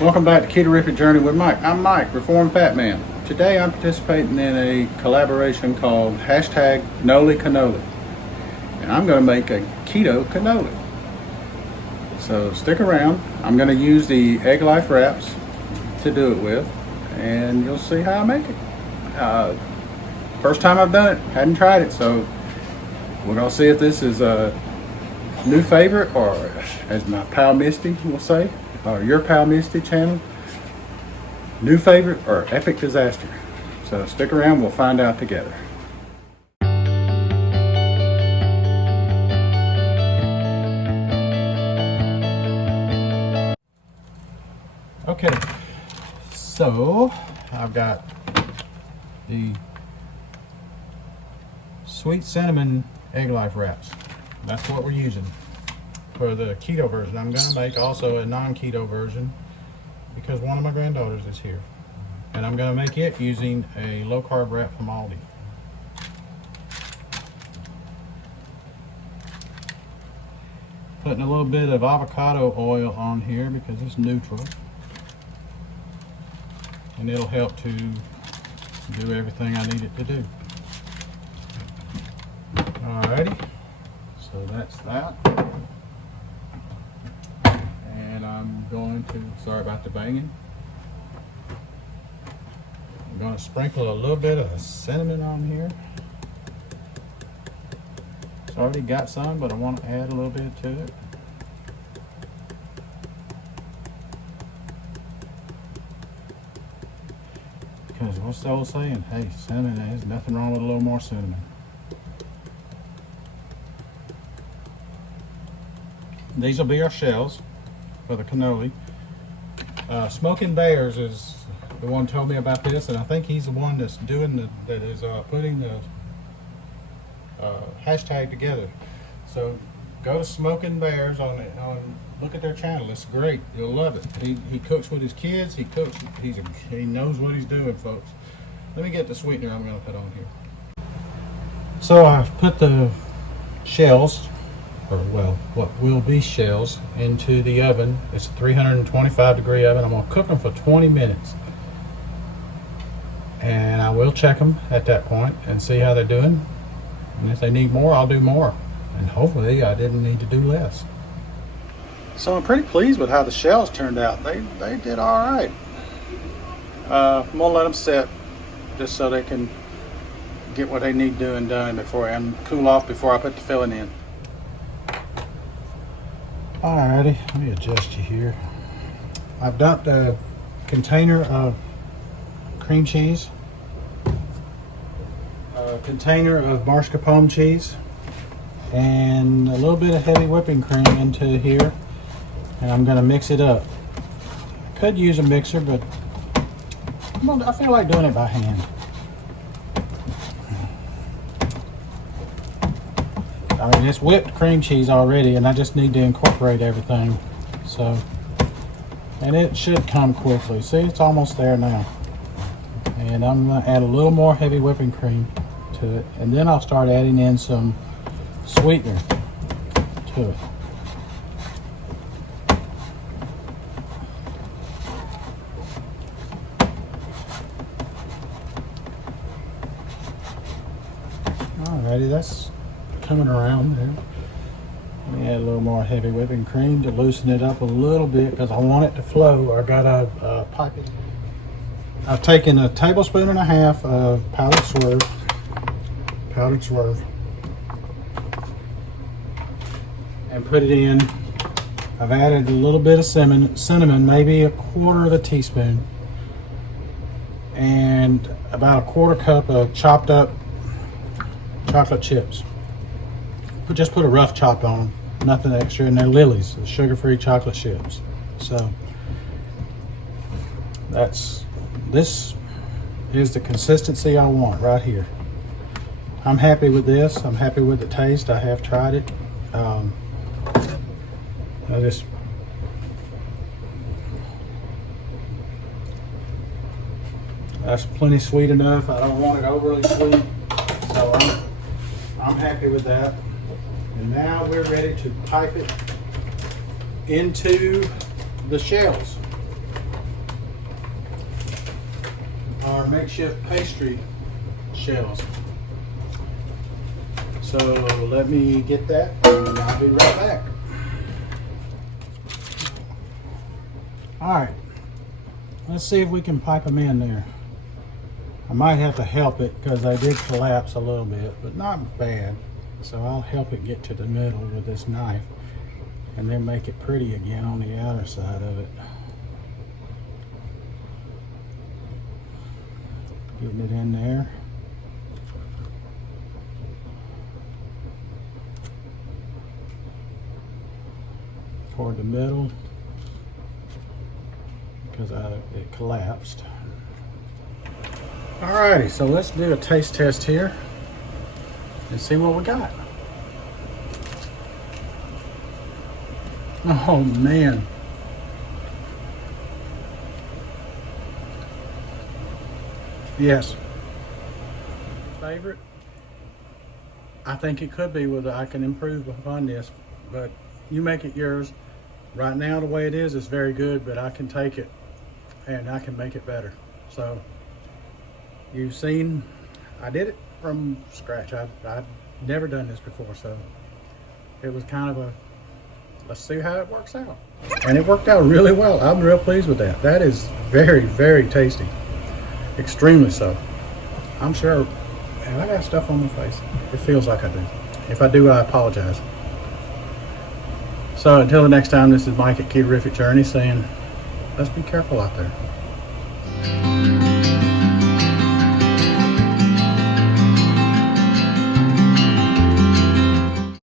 Welcome back to Keto Journey with Mike. I'm Mike, Reformed Fat Man. Today I'm participating in a collaboration called hashtag Noli Cannoli. And I'm going to make a keto cannoli. So stick around. I'm going to use the Egglife wraps to do it with, and you'll see how I make it. First time I've done it, hadn't tried it, so we're going to see if this is a new favorite, or as my pal Misty will say, or your pal Misty channel, new favorite or epic disaster. So stick around, we'll find out together. Okay, so I've got the sweet cinnamon Egglife wraps. That's what we're using for the keto version. I'm going to make also a non-keto version because one of my granddaughters is here. And I'm going to make it using a low-carb wrap from Aldi. Putting a little bit of avocado oil on here because it's neutral. And it'll help to do everything I need it to do. Alrighty, so that's that. And I'm going to, sorry about the banging. I'm going to sprinkle a little bit of cinnamon on here. It's already got some, but I want to add a little bit to it. Because what's the old saying? Hey, cinnamon, there's nothing wrong with a little more cinnamon. These will be our shells for the cannoli. Smoking Bears is the one who told me about this, and I think he's the one that's doing that is putting the hashtag together. So go to Smoking Bears look at their channel. It's great. You'll love it. He cooks with his kids. He knows what he's doing, folks. Let me get the sweetener I'm going to put on here. So I've put the shells, or well, what will be shells, into the oven. It's a 325 degree oven. I'm going to cook them for 20 minutes. And I will check them at that point and see how they're doing. And if they need more, I'll do more. And hopefully I didn't need to do less. So I'm pretty pleased with how the shells turned out. They did all right. I'm going to let them set just so they can get what they need doing done and cool off before I put the filling in. Alrighty, let me adjust you here. I've dumped a container of cream cheese, a container of mascarpone cheese, and a little bit of heavy whipping cream into here, and I'm going to mix it up. I could use a mixer, but I feel like doing it by hand. I mean, it's whipped cream cheese already, and I just need to incorporate everything. So, and it should come quickly. See, it's almost there now. And I'm going to add a little more heavy whipping cream to it, and then I'll start adding in some sweetener to it. Alrighty, that's coming around there. Let me add a little more heavy whipping cream to loosen it up a little bit because I want it to flow. I got to pipe it. I've taken a tablespoon and a half of powdered swerve, and put it in. I've added a little bit of cinnamon, maybe a quarter of a teaspoon, and about a quarter cup of chopped up chocolate chips. Just put a rough chop on them, nothing extra, and they're Lily's, sugar-free chocolate chips. So this is the consistency I want right here. I'm happy with this. I'm happy with the taste. I have tried it. That's plenty sweet enough. I don't want it overly sweet, so I'm happy with that. And now we're ready to pipe it into the shells. our makeshift pastry shells. So let me get that and I'll be right back. Alright, let's see if we can pipe them in there. I might have to help it because they did collapse a little bit, but not bad. So I'll help it get to the middle with this knife and then make it pretty again on the outer side of it. Getting it in there. Toward the middle because it collapsed. Alrighty, so let's do a taste test here and see what we got. Oh man. Yes. Favorite? I think it could be whether I can improve upon this, but you make it yours. Right now, the way it is very good, but I can take it and I can make it better. So you've seen, I did it from scratch. I've never done this before, so it was kind of a, let's see how it works out. And it worked out really well. I'm real pleased with that. That is very, very tasty. Extremely so. I'm sure, and I got stuff on my face. It feels like I do. If I do, I apologize. So until the next time, this is Mike at Keto Journey saying, let's be careful out there.